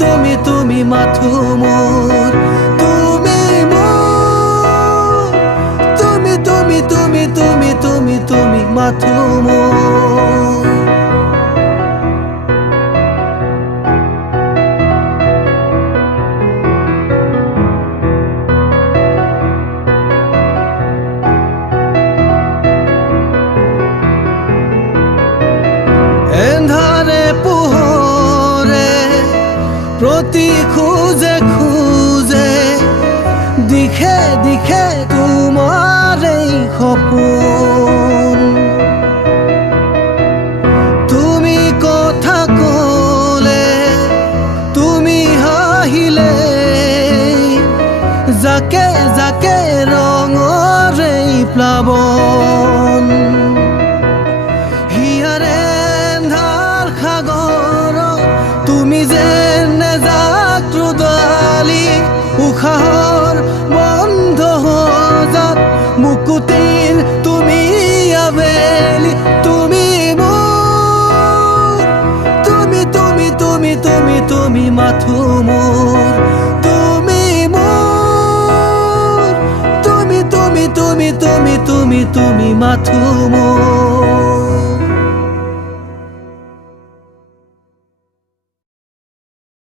তুমি মাথো মোর, তুমি মোর, তুমি মাথো মোর। এন্ধারে পোহরে প্রতি খুঁজে খুঁজে দিখে দিখে তোমার এই সপোন। তুমি কথা কলে, তুমি হাহিলে, যাকে যাকে ৰঙৰ এই প্লাৱন। হিয়াৰে এন্ধাৰ সাগৰত তুমি যেনে জাক ৰুদালি, উশাহৰ বন্ধ সজাত মুকুতিৰ তুমি আবেলি। তুমি মোৰ, তুমি মাথো মোৰ, তুমি মোৰ, তুমি মাথো মোৰ।